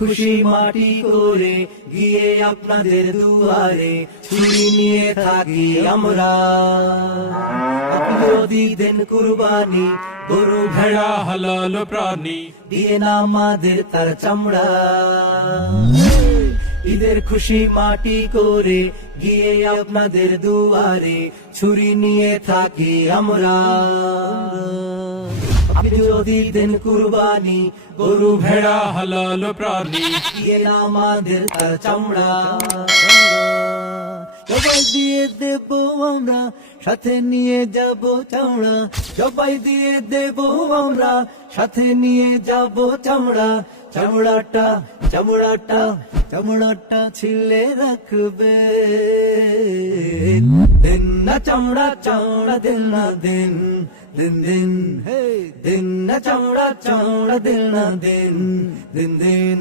খুশি মাটি করে গিয়ে আপনাদের দুয়ারে ছুরি নিয়ে থাকি আমরা। আপনি যদি দেন কুরবানি গরু ভেড়া হালাল প্রাণী দিয়ে না আমাদের তার চামড়া। ঈদের খুশি মাটি করে গিয়ে আপনাদের দুয়ারে ছুরি নিয়ে থাকি আমরা। আপনি যদি দেন কুরবানি গরু ভেড়া হালাল প্রাণী দিয়ে না আমাদের তার চামড়া। সবাই দিয়ে দেব আমরা, সাথে নিয়ে যাব চামড়া। সবাই দিয়ে দেব আমরা, সাথে নিয়ে যাব চামড়া। চামড়াটা চামড়াটা চামড়াটা ছিলে রাখবে। দিন না চামড়া চামড়া দিন না দিন দিন দিন হে দিন না চামড়া চামড়া দিন না দিন দিন দিন।